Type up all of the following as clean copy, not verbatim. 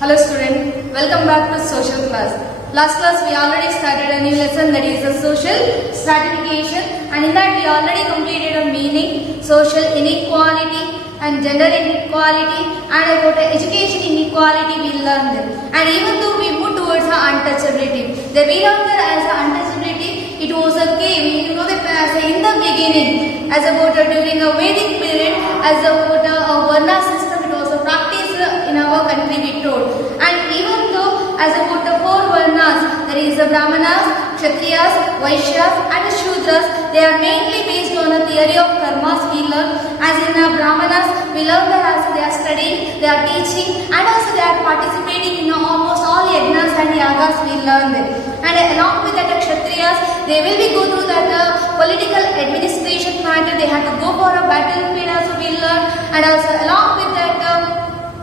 Hello student, welcome back to social class. Last class we already started a new lesson, that is the social stratification, and in that we already completed a meaning, social inequality and gender inequality, and about education inequality we learned them. And even though we moved towards untouchability, the we learned that as untouchability it was a game, you know that as in the beginning, as about during a Vedic period, as about a Varna system, it was a practice in our country we told. And even though as about the four Varnas, there is the Brahmanas, Kshatriyas, Vaishyas and the Shudras, they are mainly based on a theory of karmas we learn. As in the Brahmanas, we learn that as they are studying, they are teaching, and also they are participating in almost all yajnas and yagas we learn them. And along with that the Kshatriyas, they will be go through that political administration matter, they have to go for a battlefield also we learn. And also along with that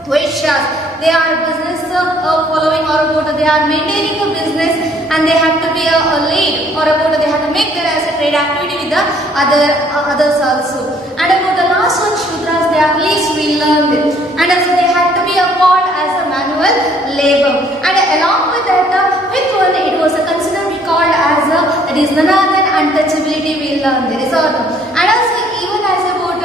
Vaishyas, they are business following, or about they are maintaining a business, and they have to be a lead, or about they have to make their as a trade activity with the others also. And about the last one, Shudras, they are least we learned it, and also they have to be called as a manual labor. And along with that, fifth one, it was considered we called as that is none other than untouchability we learned. There is also, and also even as about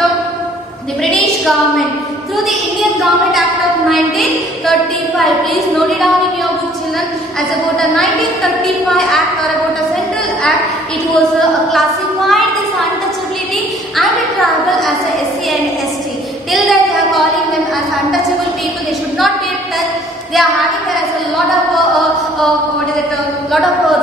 the British government, through the Indian Government Act of 1935, please note it down in your book children, as about the 1935 Act or about the Central Act, it was classified this untouchability and tribal as a SC and ST. Till that they are calling them as untouchable people, they should not be touched. They are having there as a lot of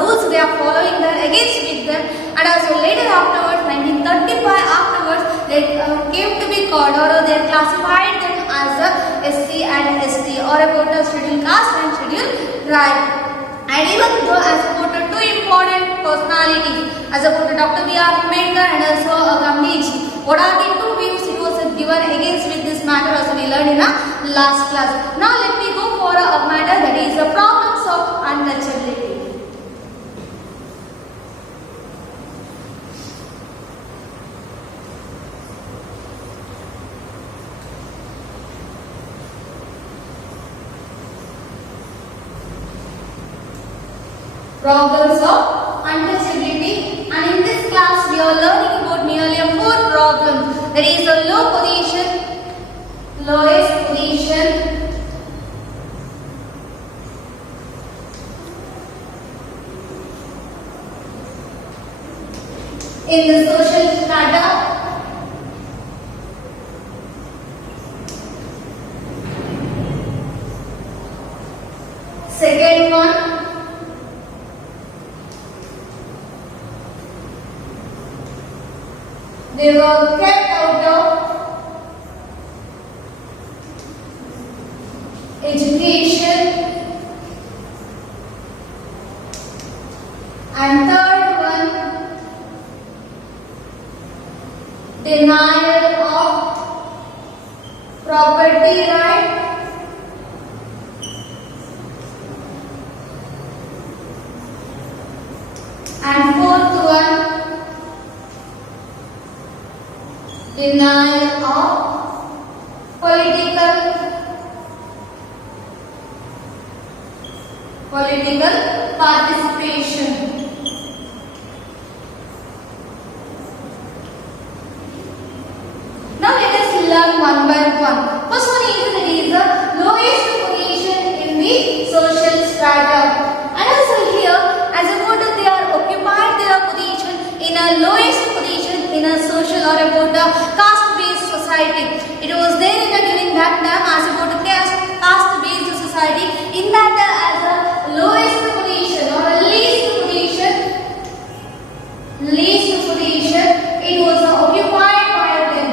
rules they are following there against with them. And also later afterwards, 1935 afterwards, they came to be called, or they classified them as a SC and ST, or about a scheduled caste and scheduled tribe. And even though as about two important personalities, as about Dr. B.R. Ambedkar and also Gandhiji, what are the two views it was given against with this matter, also we learned in a last class. Now let me go for a matter, that is the problems of untouchability. Problems of untouchability, and in this class we are learning about nearly four problems, that is the low position, lowest position, in the social strata, second one, they were kept out of education, and third one, denial of property right, and fourth one, denial of political participation. Now let us learn one by one. First one is the lowest position in the social strata. And also here, as about they are occupied their position in a lowest position in a social or about a caste-based society. It was there in during that time as about a caste-based society. In that as a lowest position or a least position, it was occupied by them.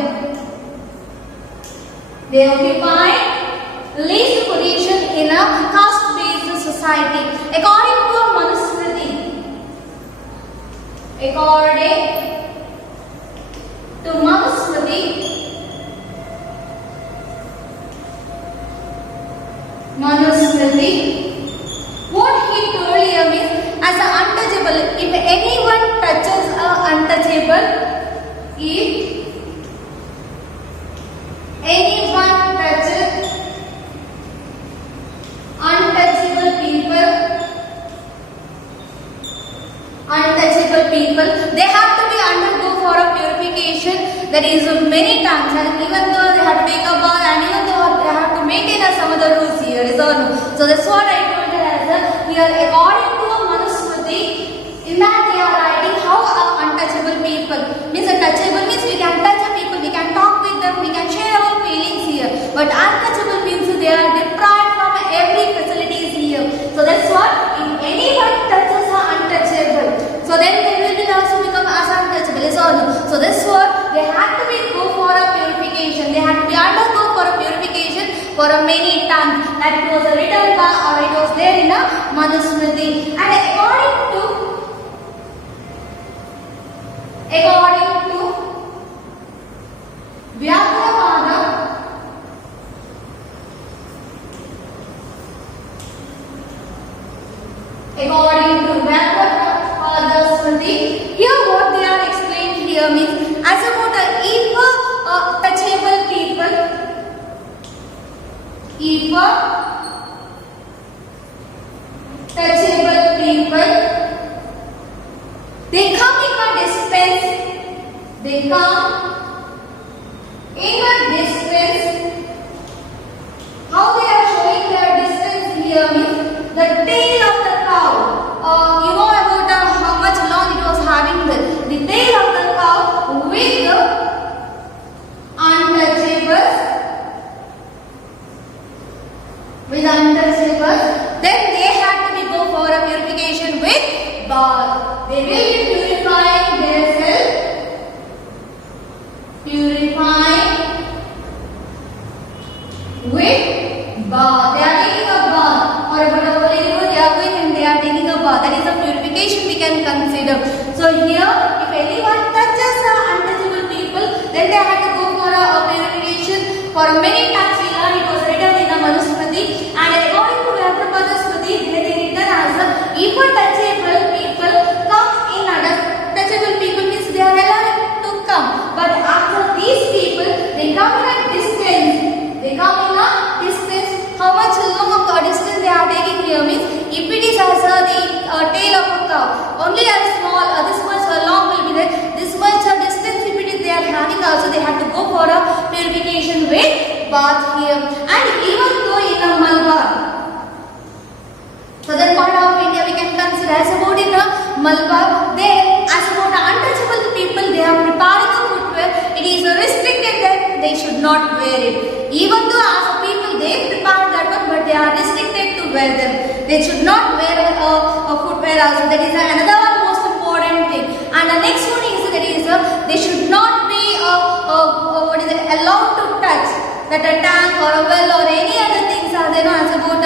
They occupied least position in a caste-based society. According to Manusmriti, what he told him is as an untouchable, if anyone touches a untouchable, if anyone touches that is many times, and even though they have to take a bath and even though they have to maintain some other rules here, is or no? So that's what I told you as here according to Manusmriti, in that they are writing how untouchable people means touchable means we can touch people, we can talk with them, we can share our feelings here, but untouchable means they are deprived from every facilities here. So that's what if anyone touches are untouchable, so then they will be also become as untouchable, is or no? So that's what they had to be go for a purification, they had to be undergo for a purification for a many times, that it was written by or it was there in a Manusmriti. And according to Vyaghravada, Smriti, here what they are explained here means as about if touchable people, they come in a distance, how they are showing their distance here means the tail of the cow, you know about how much long it was having the tail of the cow with the untouchables, then they had to be go for a purification with bath. They will be purifying themselves, with bath. They are taking a bath, or about a holy river they are going and they are taking a bath. That is a purification we can consider. So here, if anyone touches untouchable people, then they have to go for a purification. For many times we learn it was written in a Manusmriti, and according to Vyaghravada Smriti, they written as if a touchable people come in touchable people means they are allowed to come, but after these people they come in a distance. How much long of a distance they are taking here means if it is as the tail of a cow, only a small this much long will be there. This much distance if it is they are having, also they have to go for a purification with bath here. And even though in a Malabar, southern part of India we can consider as about in a Malabar, they as about untouchable people they are preparing a footwear. It is restricted that they should not wear it. Even though as a people they prepare that one, but they are restricted to wear them. They should not wear a footwear also. That is another one most important thing. And the next one is that is they should not be allowed to touch that a tank or a well or any other things are there as about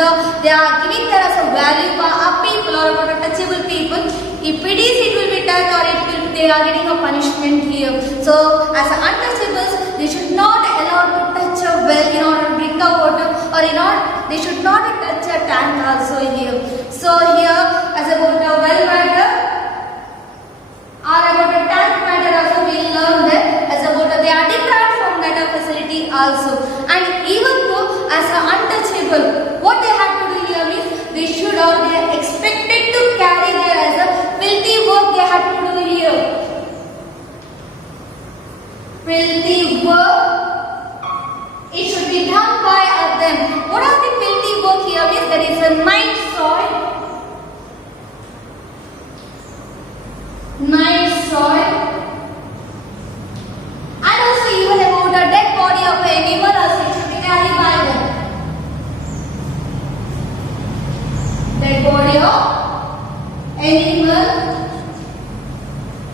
they are giving there as a value for a people or about a touchable people. If it is, it will be touched or it will they are getting a punishment here. So as untouchables, they should not allow to touch a well in order to drink a water, or in order they should not touch a tank also here. So here as about a well matter or about a tank matter also we will learn that as about they are deprived from that facility also. And even though as an untouchable, what they have to do here means they should or they are expected to carry their as a filthy work they have to do here. Filthy work, it should be done by them. What are the filthy work here means there is a night soil, and also even about a dead body of an animal also it should be carried by them. Dead body of animal,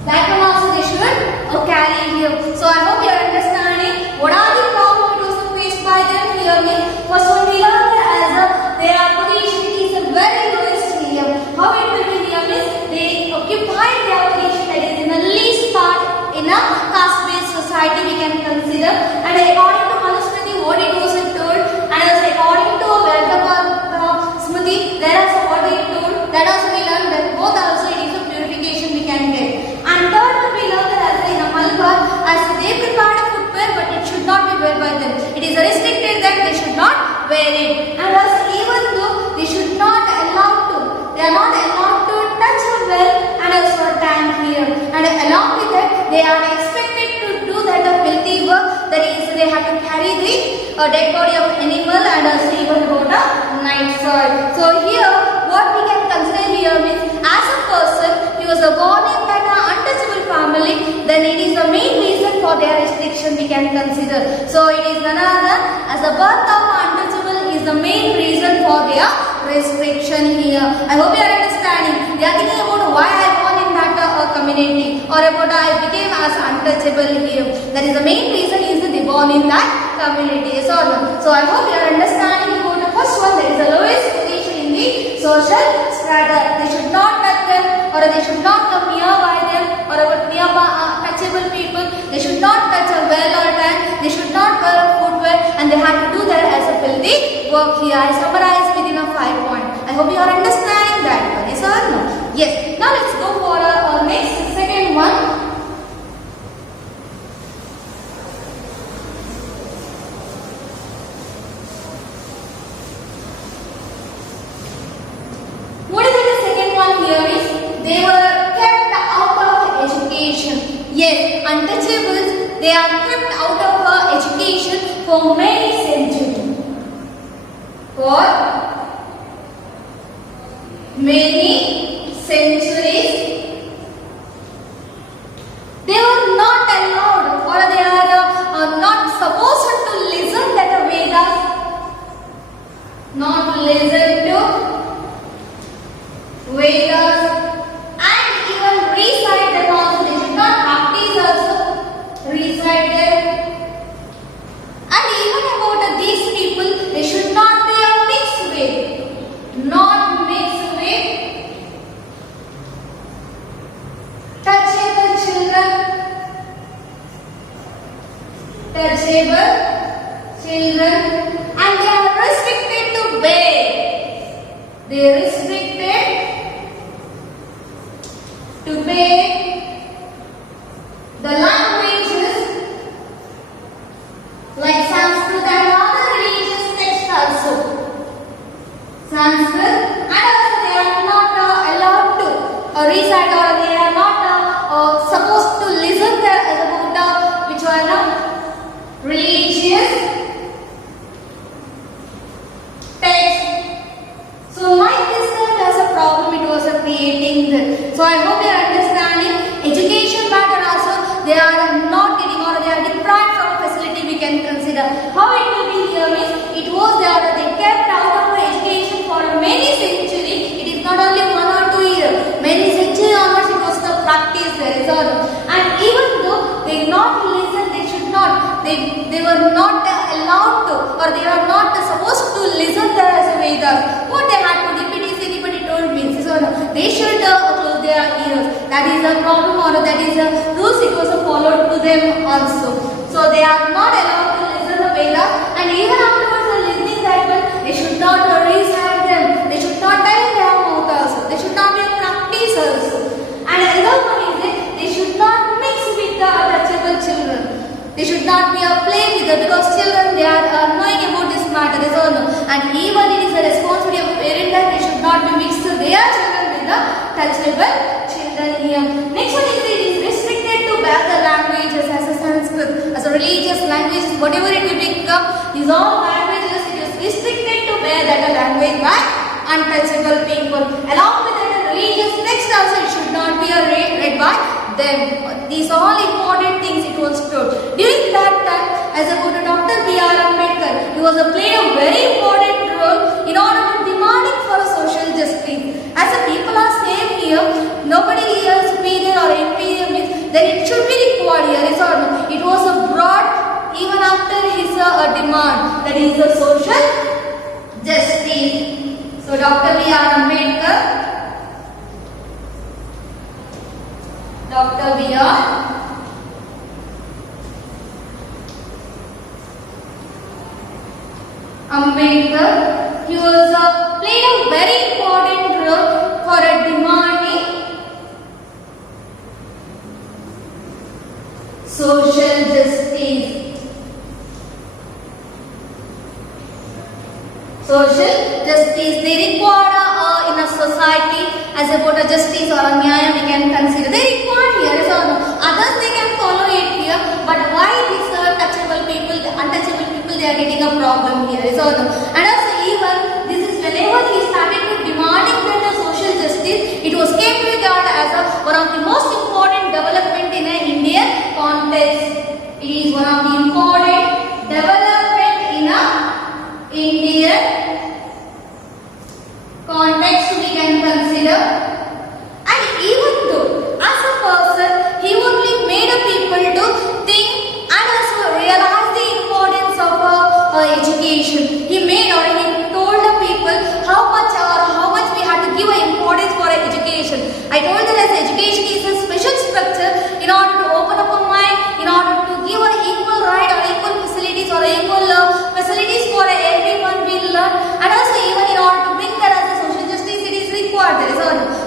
that one also they should carry here. So I hope you are understanding what are the problems also faced by them here. First one we learned as their position is the very lowest here. How it will be here means they occupy their position that is in the least part in a caste-based society we can consider. And according to Manusmriti what it was told, and also according to Vyaghravada Smriti there also what it told, that also we learned that both also it is a purification we can get. And third one we learned that as in a Malabar as they prepared a footwear but it should not be wear by them. It is restricted that they should not wear it. And also even though they should not allowed to, they are not allowed to touch a well and also a tank here. And along with that they are expected to do that a dead body of animal and also even about a night soil. So here what we can consider here means as a person he was born in that untouchable family, then it is the main reason for their restriction we can consider. So it is none other as the birth of untouchable is the main reason for their restriction here. I hope you are understanding. They are thinking about why I born in that community or about I became as untouchable here. That is the main reason is they born in that community. Yes or no? So I hope you are understanding about the first one, that is the lowest position in the social strata. They should not touch them or they should not come nearby them or about nearby touchable people. They should not touch a well or tank. They should not wear a footwear and they have to do that as a filthy work here. I summarized within a 5 point. I hope you are understanding that one. Yes or no? Yes. Now let's go for our next second one. What is the second one here is they were kept out of education. Yes, untouchables, they are kept out of education for many centuries. For many centuries, they were not allowed or they are not supposed to listen that the Vedas, not listen to Vedas and even recite them also. They should not practice also, recite them. And even about these people, they should not be a mixed way, not mixed way. Touchable children, and they are restricted to bed. They are restricted to pay the languages like Sanskrit and other religious texts also. Sanskrit and also they are not allowed to recite or they are not supposed to listen there as about which one religious text. So like this as a problem it was creating that. So I hope you are understanding. Education matter also they are not getting or they are deprived from facility we can consider. How it will be here means it was there they kept out of education for many centuries. It is not only 1 or 2 years. Many centuries onwards it was the practice there is all. And even though they not listen, they should not. They were not allowed to or they are not supposed to listen there as a Vedas. What they had to repeat is anybody told me. So they should close their ears. That is a problem or that is a rules it was followed to them also. So they are not allowed to listen to Vedas and even afterwards listening that one they should not recite them. They should not tie their mouth also. They should not be a practice also. And another one is that they should not mix with the touchable children. They should not be a play with them because children they are knowing about this matter. They don't know. And even it is a responsibility of parent that they should not be mixed their children with the touchable children here. Next one is it is restricted to bear the languages as a Sanskrit, as a religious language, whatever it will become, these all languages it is restricted to bear that language by untouchable people. Along with that religious text also it should not be read by them. These all important things it was told. During that time, as about Dr. B.R. Ambedkar, he was played a very important role in order to demanding for social justice. As the people are saying here, nobody here is superior or inferior means then it should be required here. Yes or no? It was brought even after his demand, that is the social justice. So Dr. B.R. Ambedkar, Dr. B.R. Ambedkar, he was played a very important role for demanding social justice. Social justice, they require in a society as about a justice or a nyaya we can consider. They require here, so others they can follow it here, but why these touchable people, the untouchable people they are getting getting a problem here. So, and also even this is whenever he started to demanding that the social justice, it was came to be regarded as one of the most important development in an Indian context. It is one of the important development in a Indian context we can consider. And even though as a person he only made a people to think and also realize the importance of education. He made or he told the people how much we have to give importance for education. I told that as education is a special structure in order to open up a mind, in order to give an equal right or equal facilities or equal facilities for everyone will learn, and also even in order to bring that as a social justice it is required.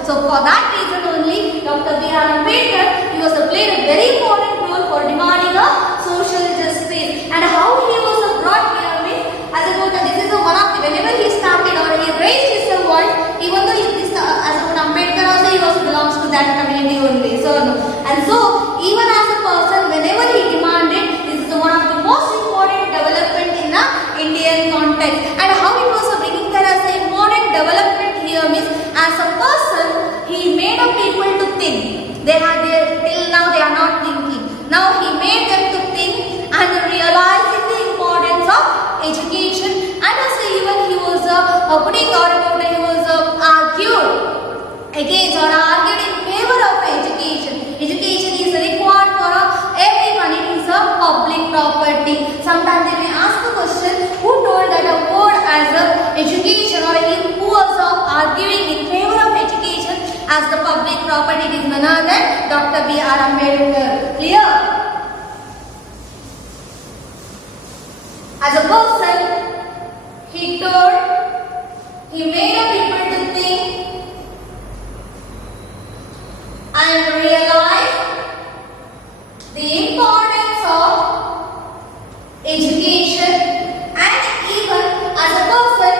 So for that reason only Dr. B.R. Ambedkar, he was played a very important role for demanding a social justice. And how he was brought here means, as I told that this is one of the, whenever he started or he raised his voice, even though he as a Ambedkar also he was belongs to that community only. And so even as a person whenever he demanded, this is one of the most important development in a Indian context. And how it was bringing that as an important development here means, as a person he made a people to think. Till now they are not thinking. Now he made them to think and realizing the importance of education. And also even he was putting out about he was argued against or argued in favor of education. Education is required for everyone. It is a public property. Sometimes they may ask the question, who told that a word as education, or who was arguing in favor of education as the public property? It is none other than Dr. B.R. Ambedkar. Clear? As a person, he made a people to think and realize the importance of education. And even as a person,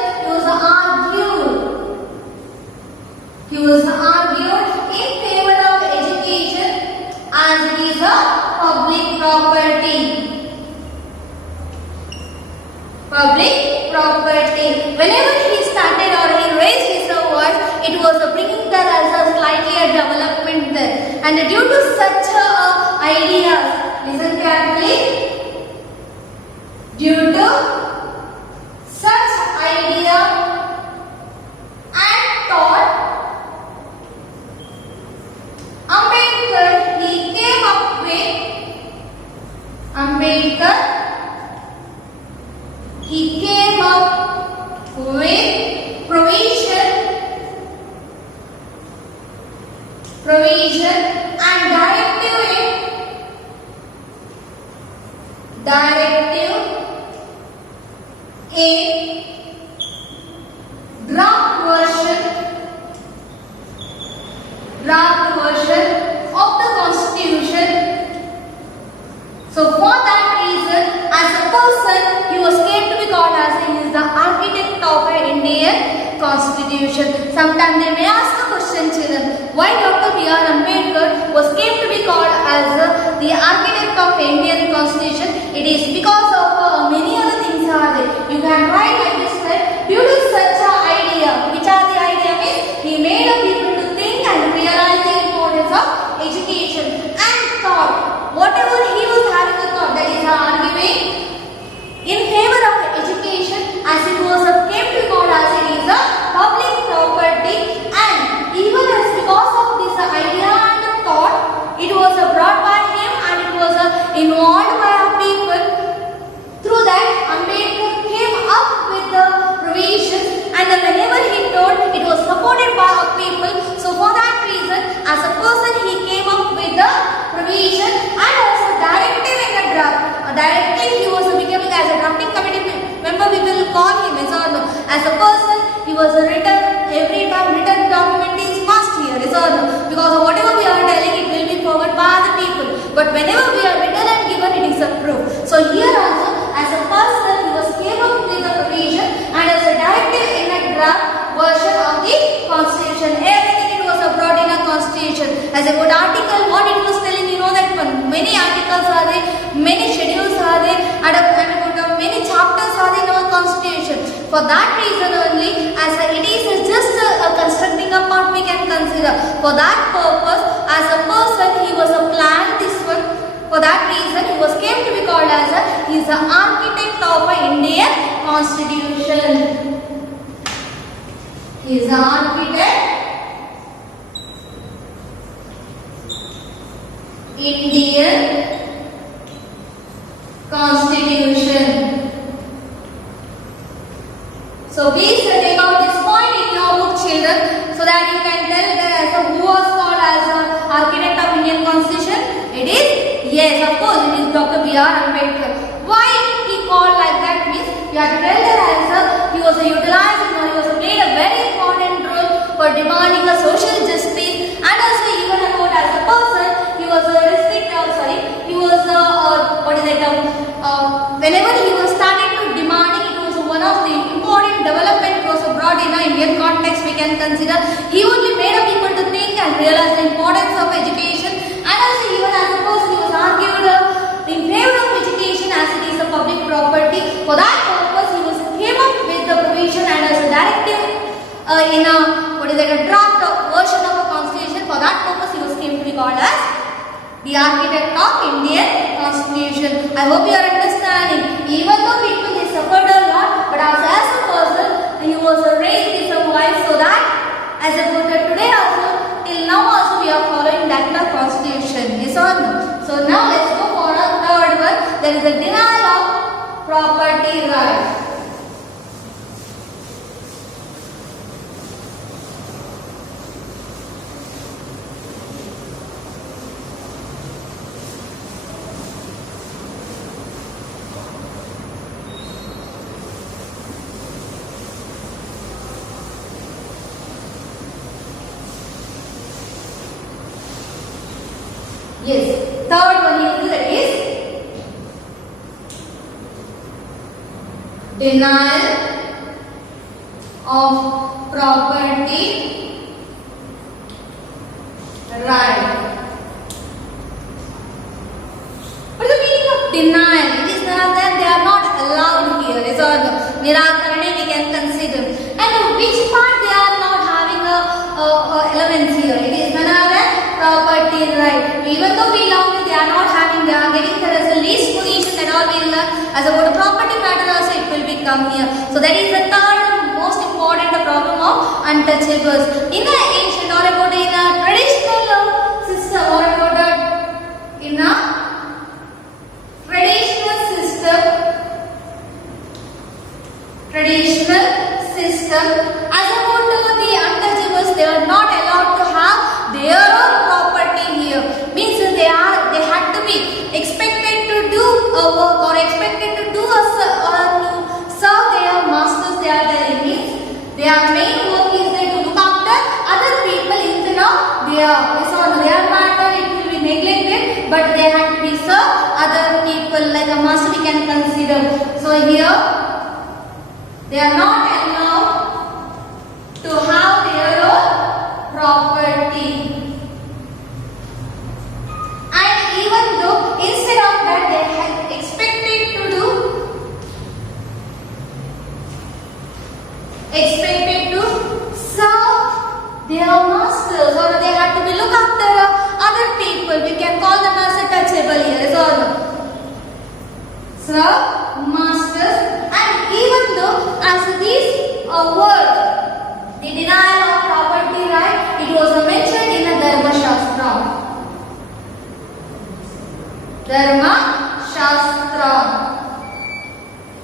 he was argued in favor of education as it is a public property. Whenever he started or he raised his voice, it was bringing that as a slightly a development there. And due to such ideas, listen carefully, due to such idea and thought, Ambedkar he came up with provision and directive in draft version of the Constitution. So for that reason, as a person, he was came to be called as he is the architect of an Indian Constitution. Sometimes they may ask a question, children, why Dr. B.R. Ambedkar was came to be called as the architect of Indian Constitution? It is because of many other things are there. You can write like this, that due to such an idea, which are the idea means he made a people to think and realize the importance of education and thought. Whatever he was having a thought, that is arguing in favor of education, as it was came to be called as it is a public property. And even as because of this idea and the thought, it was brought by him and it was involved by our people. Through that, Ambedkar came up with the provisions, and whenever he told, it was supported by our people. So for that reason, as a person, he came up with the provision and also directive in the draft. Directly he was becoming as a drafting committee member, we will call him as a person. He was written every time written document is must here, because whatever we are telling, it will be forwarded by the people. But whenever we are written and given, it is approved. So here also, as a person, he was came up with the provision and as a directive in a draft version of the Constitution. Everything it was brought in a Constitution. As a good article, what it was telling, you know that many articles are there, many schedules are there, and many chapters are in our constitution. For that reason only, as it is just a constructing a part we can consider. For that purpose, as a person, he was a plan this one. For that reason, he was came to be called as he is the architect of a Indian constitution. He is the architect Indian constitution. So please take out this point in your book, children, so that you can tell that as who was called as the architect of Indian constitution. It is, yes, of course, it is Dr. B.R. Ambedkar. Why he called like that means you have to tell that as he was utilizing or he was played a very important role for demanding a social justice, and also even about as a person he was a he was whenever he was started to demanding, it was one of the important development was brought in an Indian context we can consider. He only made a people to think and realize the importance of education, and also even as a person he was argued in favor of education as it is a public property. For that purpose he was came up with the provision and as a directive in a a draft version of a constitution. For that purpose he was came to be called as the architect of Indian constitution. I hope you are understanding. Even though people they suffered a lot, but as a person he was raised his voice, so that as a voter today also till now also we are following that constitution. Yes or no? So now let's go for a third one. There is a denial of property rights. Yes, third one is that is denial of property right. What is the meaning of denial? It is not that they are not allowed here. Is or nirakarane we can consider. And which part they are not having a elements here? It is none other property right. Even though we love it, they are not having, they are getting there as a least position and all we learn as about the property matter also it will become here. So that is the third most important problem of untouchables. In the ancient or about in a traditional system or about in a traditional system as about the untouchables, they are not allowed to have their own property here. Means they had to be expected to do a work or expected to do or to serve their masters. They are telling means their main work is there to look after other people instead of their matter. It will be neglected, but they have to be serve other people like a master we can consider. So here they are not allowed to have their own property. And even though instead of that they had expected to serve their masters, or they had to be look after other people. We can call them as a touchable here. Is all. Serve masters, and even though as these words, the denial of property right, it was mentioned in a Dharma Shastra.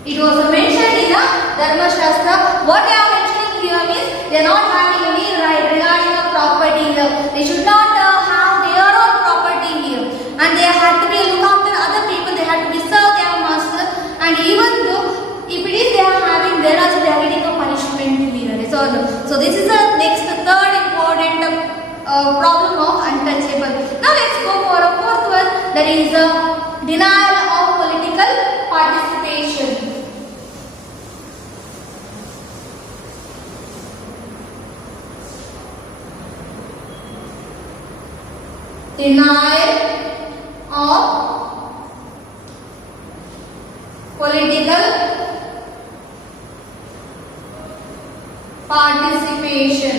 It was mentioned in a Dharma Shastra. What they are mentioning here means they are not having any right regarding a property here. They should not have their own property here, and they had to be look after other people. They had to be serve their master, and even though if it is they are having, there also they are getting a punishment here. So this is the next third important problem of untouchable. Now let's go for a fourth one, that is denial of political participation. Denial of political participation.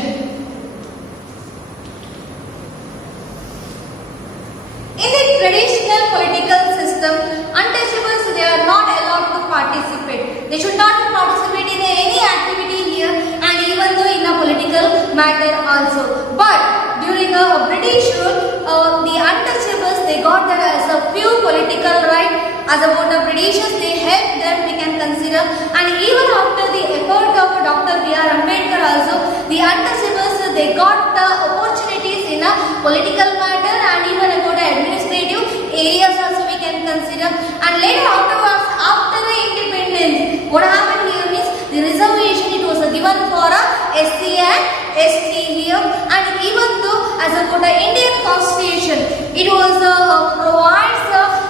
In the traditional political system, untouchables, they are not allowed to participate. They should not participate in any activity here, and even though in a political matter also. But during a British rule, the untouchables, they got that as a few political right. As about the Britishers, they helped them, we can consider. And even after the effort of Dr. B.R. Ambedkar also, the untouchables, they got the opportunities in a political matter and even about the administrative areas also we can consider. And later afterwards, after the independence, what happened here means the reservation, it was given for a SC and ST here. And even though as about the Indian Constitution, it was provides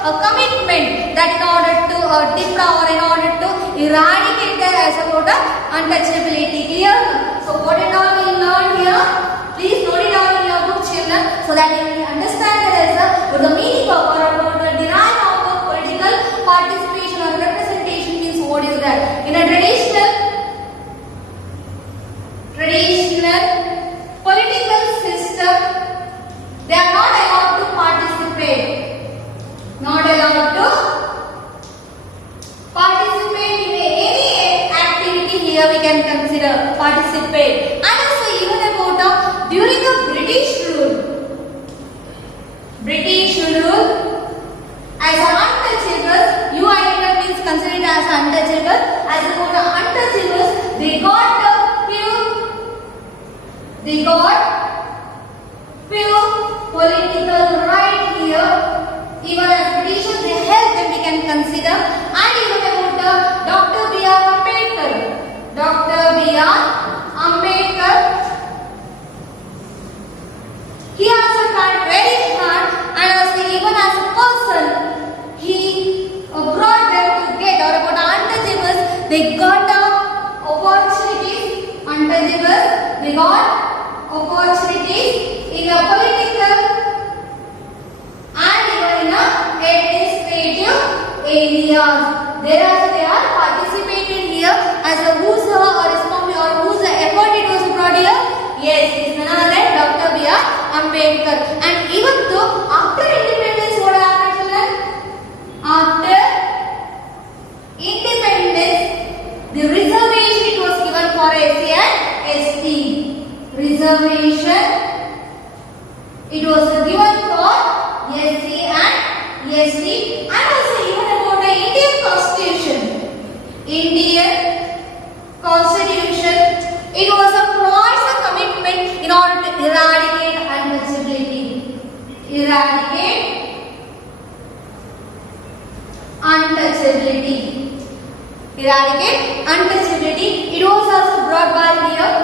a commitment that in order to deprive or in order to eradicate the as about the untouchability here. So what it all we learn here, please note it down in your book, children, so that you will understand what the meaning of or about the denial of political participation or representation means. What is that? In a traditional political system, they are not allowed to participate. Not allowed to participate in any activity here we can consider participate. And also even about during the British rule as an untouchables, you identify means considered as untouchable. As about the untouchables, they got few political right here. Even as Britishers, they help them we can consider. And even about Dr. B.R. Ambedkar. Dr. B.R. Ambedkar, he also tried very hard, and also even as a person, he brought them to get or about untouchables, they got opportunities. Untouchables, they got opportunities in a political and even in a administrative areas. They are participated here as a whose responsibility or whose effort it was brought here. Yes, it is none other than Dr. B.R. Ambedkar. And even though after independence, what happened, children? After independence, the reservation it was given for SC and ST. Reservation it was given for SC and ST. And also even about the Indian Constitution. It was a provides a commitment in order to eradicate untouchability. Eradicate untouchability. It was also brought by here.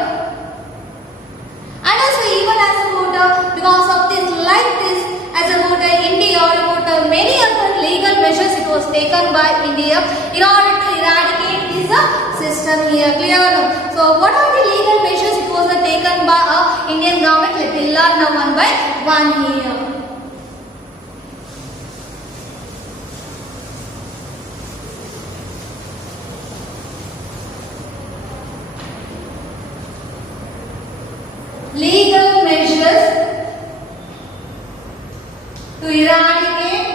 And also even as about because of this like this as about India or about many other legal measures it was taken by India in order to eradicate this system here. Clear now? So what are the legal measures it was taken by Indian government? Let me learn now one by one here. Legal measures to eradicate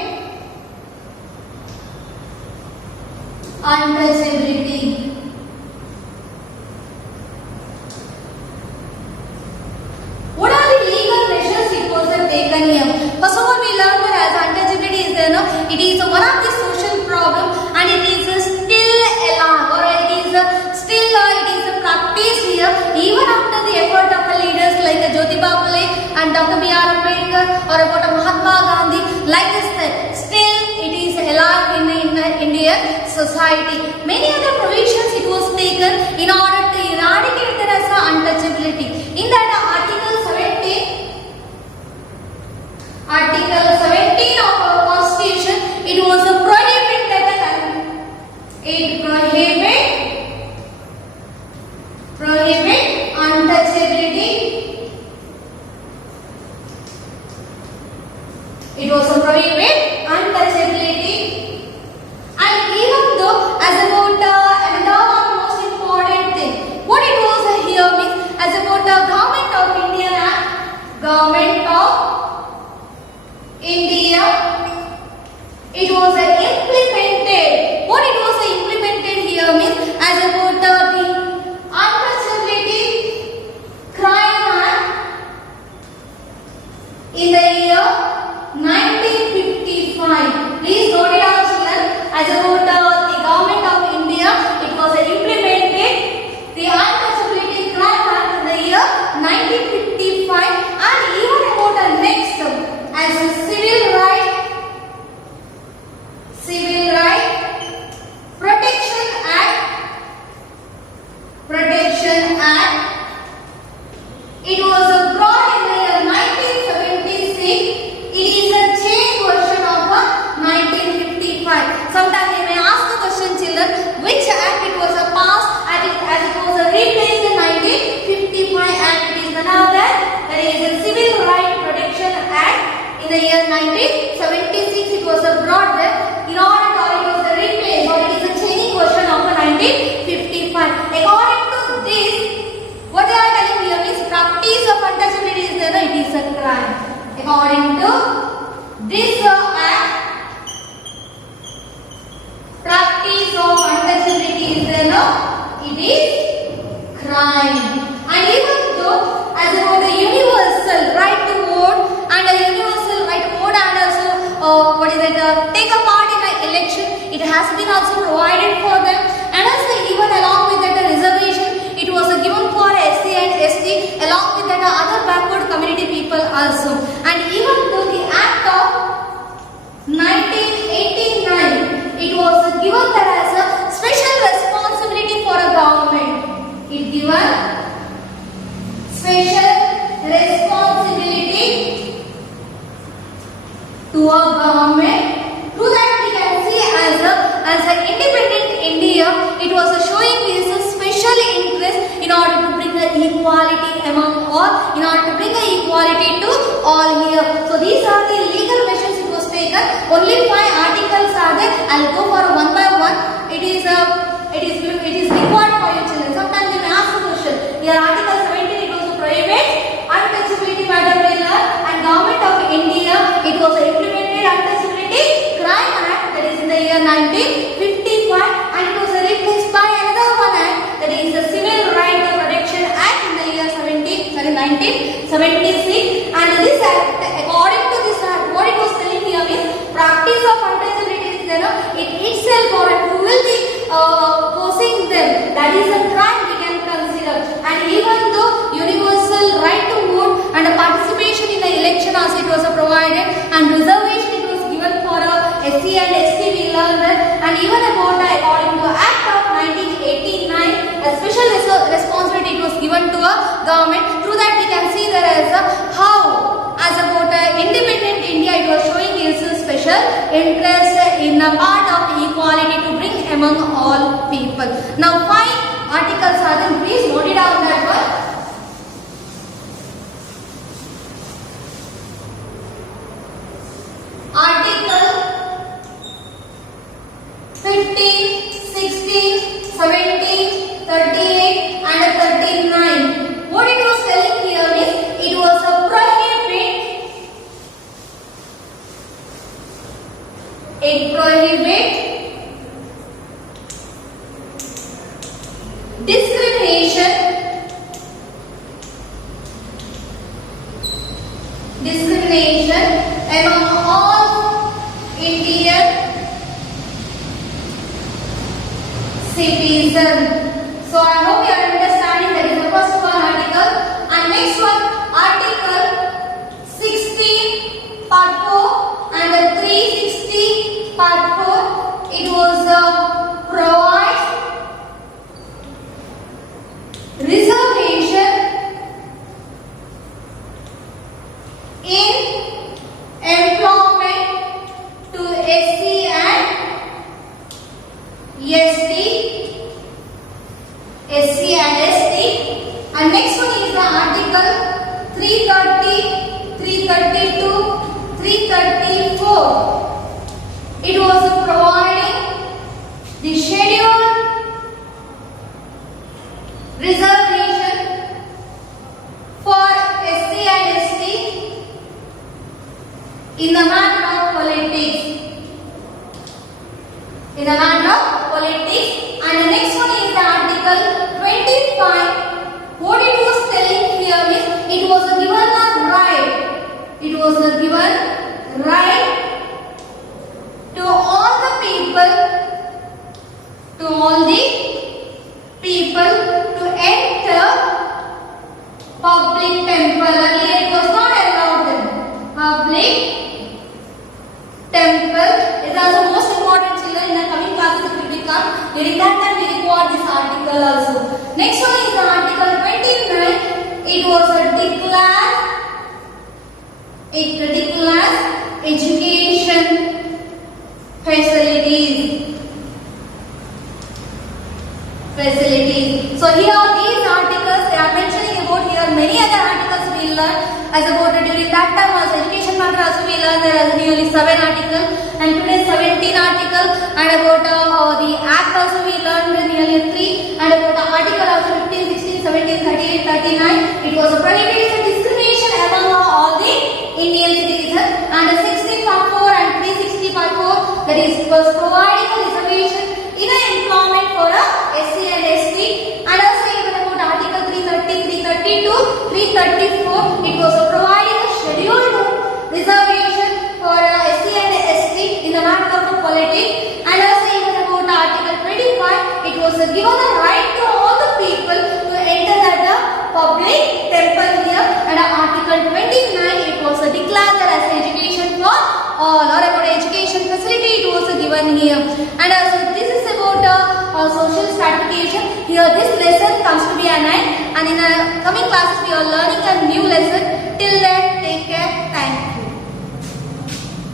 untouchability. What are the legal measures it was taken here? First of all, we learned that as untouchability is there, no? It is one of the social problem and it is still alive or it is still practiced here even after the effort of leaders like Jyotiba Phule and Dr. B.R. Ambedkar or about Mahatma Gandhi. Like this, still it is alive in the Indian society. Many other provisions it was taken in order to eradicate the untouchability. In that Article 17 of our Constitution, it was prohibited untouchability. It was a prohibit untouchability. And even though as about another most important thing, what it was here was implemented. What it was implemented here means as about the untouchability crime act in the year 1955. Please note it down, children. As about the government of India, it was implemented the untouchability crime act in the year 1955, and even about the next as a civil right protection act. It was brought in the year 1976. It is a changed version of 1955. Sometimes they may ask the question, children, which act it was passed as it was replaced in 1955 act. It is none other that is the Civil Right Protection Act in the year 1976. It was brought there in order to it was replaced, or it is a changing version of 1955. According to this, what they are telling here is practice of untouchability is there, it is a crime. According to this act, practice of untouchability is there, it is crime. And even though as about the universal right to vote and a universal right to vote and also take a part in an election, it has been also provided for them, and also even along with that reservation it was given for SC and ST along with that other backward community people also. And even though the act of 1989, it was given that as a special responsibility for a government. It given special responsibility to a government. Through that we can see as an independent India, it was showing this special interest in order to bring the equality among all, in order to bring the equality to all here. So these are the legal measures it was taken. Only 5 articles are there. I'll go for one by one. It is required for your children. Sometimes they may ask the question. Here Article 17 it was to prohibit untouchability, Madam Miller, and Government of India it was implemented untouchability crime act, that is in the year 1955, and it was replaced by another one act, that is the Civil Right Protection Act in the year 1976. And this act, according to this act, what it was telling here is practice of untouchability is there, it itself or who will be posing them, that is a crime we can consider. And even though universal right to vote and participation in the election as it was provided, and reservation it was given for SC and ST, we learned that. And even about according to Act of 1989, a special responsibility it was given to a government. Through that we can see there as how as about independent India it was showing its special interest in a part of equality to bring among all people. Now 5 articles are there. Please note it down that one. Article 15, 16, 17, 38 and 39. What it was telling here is it was a prohibit discrimination among all Indian citizens. So I hope you are understanding that is the first one article. And next one, Article 16 Part 4 and the 360 Part 4. It was provides reservation in employment to SC and ST public temple. Earlier it was not allowed then. Public temple is also most important, children. In the coming classes it will become. During that time we require this article also. Next one is the article 29. It was declared education facilities. So here these articles they are mentioning about here many other articles we learn as about during that time also education matter also we learn there are nearly 7 articles and today 17 articles and about the act also we learned nearly 3 and about the article also 15, 16, 17, 38, 39 it was a prohibition discrimination among all the Indian citizens and 60/4 and 360/4 that is was providing a reservation in an employment for a SC and ST and also even about article 330, 332, 334 it was providing a scheduled reservation for SC and ST in the matter of politics and also even about article 25 it was given the right to all the people to enter the public temple here and article 29 it was declared as education for all or about education facility it was given here and also this is about social stratification. Here this lesson comes to be an end and in the coming classes we are learning a new lesson. Till then take care. Thank you.